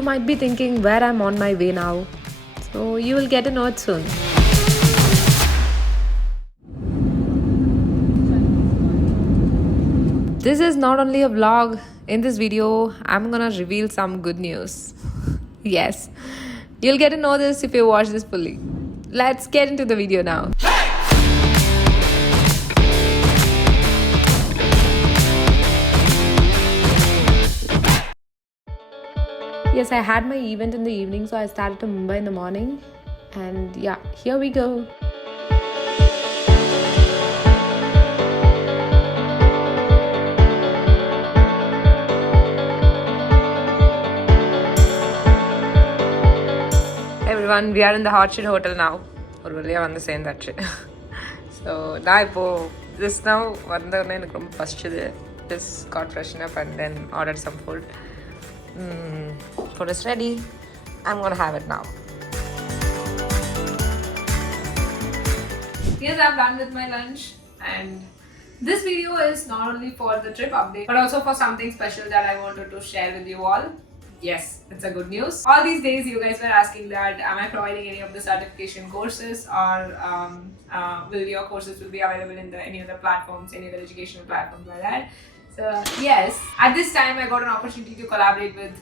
you might be thinking where I'm on my way now. So you will get to know it soon. This is not only a vlog. In this video, I'm gonna reveal some good news. Yes, you'll get to know this if you watch this fully. Let's get into the video now. Yes, I had my event in the evening, so I started to Mumbai in the morning. And yeah, here we go. Everyone, we are in the Orchid Hotel now. Or really, I want to say that shit. So, just now, just got freshened up and then ordered some food. Food is ready. I'm gonna have it now. Yes, I'm done with my lunch, and this video is not only for the trip update but also for something special that I wanted to share with you all. Yes, it's a good news. All these days you guys were asking that am I providing any of the certification courses, or will your courses will be available in any other platforms, any other educational platforms like that. So yes, at this time I got an opportunity to collaborate with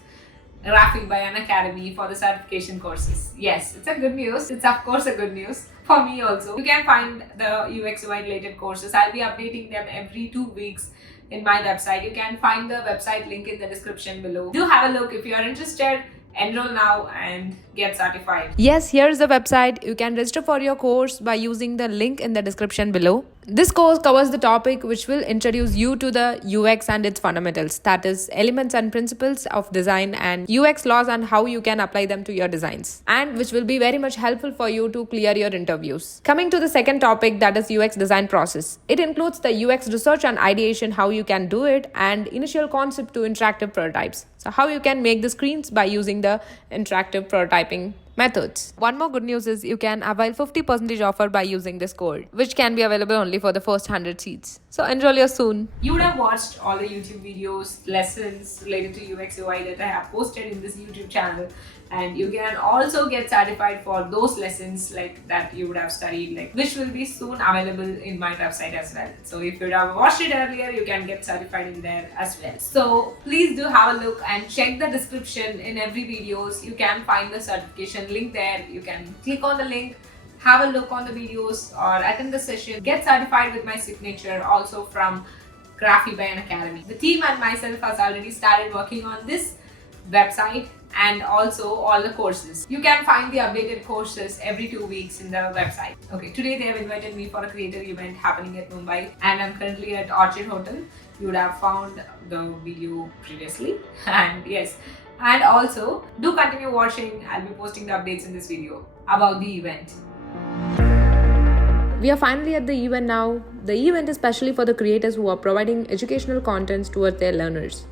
Rafi by an academy for the certification courses. Yes, it's a good news. It's of course a good news for me also. You can find the UX UI related courses. I'll be updating them every 2 weeks in my website. You can find the website link in the description below. Do have a look if you are interested. Enroll now and get certified. Yes, here's the website. You can register for your course by using the link in the description below. This course covers the topic which will introduce you to the UX and its fundamentals, that is elements and principles of design and UX laws and how you can apply them to your designs, and which will be very much helpful for you to clear your interviews. Coming to the second topic, that is UX design process. It includes the UX research and ideation, how you can do it, and initial concept to interactive prototypes. So how you can make the screens by using the interactive prototyping methods. One more good news is you can avail 50% offer by using this code, which can be available only for the first 100 seats. So enroll you soon. You would have watched all the YouTube videos, lessons related to UX UI that I have posted in this YouTube channel, and you can also get certified for those lessons like that you would have studied, which will be soon available in my website as well. So if you would have watched it earlier, you can get certified in there as well. So please do have a look and check the description in every videos. You can find the certification link there. You can click on the link, have a look on the videos, or attend the session. Get certified with my signature also from Graphy by an Academy. The team and myself has already started working on this website and also all the courses. You can find the updated courses every 2 weeks in the website. Okay, today they have invited me for a creator event happening at Mumbai, and I'm currently at Orchid Hotel. You would have found the video previously. And yes, and also do continue watching. I'll be posting the updates in this video about the event. We are finally at the event now. The event is specially for the creators who are providing educational contents towards their learners.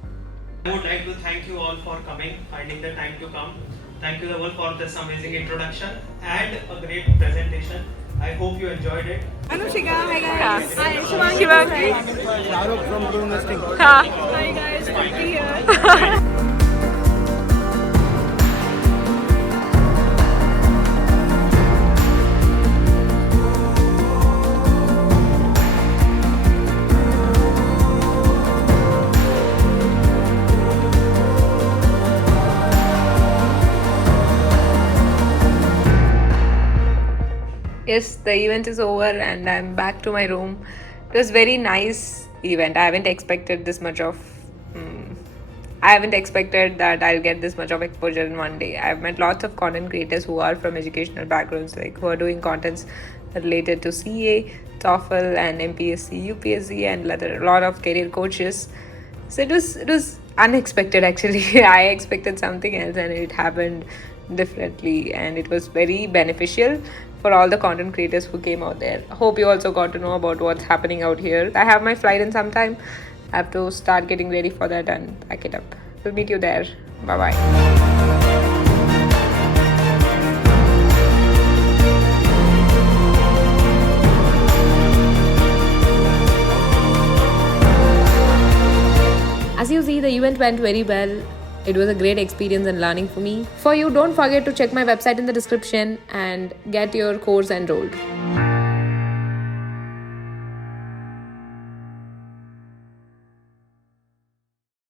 I would like to thank you all for coming, finding the time to come. Thank you all for this amazing introduction and a great presentation. I hope you enjoyed it. Anushika, hi guys. Hi, Shivangi. Shahrukh from Doom Nesting. Hi guys, good to be here. Yes, the event is over and I'm back to my room. It was very nice event. I haven't expected this much of I haven't expected that I'll get this much of exposure in one day. I've met lots of content creators who are from educational backgrounds, who are doing contents related to CA, TOEFL and MPSC, UPSC and a lot of career coaches. So it was unexpected actually. I expected something else and it happened differently, and it was very beneficial for all the content creators who came out there. Hope you also got to know about what's happening out here. I have my flight in some time. I have to start getting ready for that and pack it up. We'll meet you there. Bye bye. As you see, the event went very well. It was a great experience and learning for me. For you, don't forget to check my website in the description and get your course enrolled.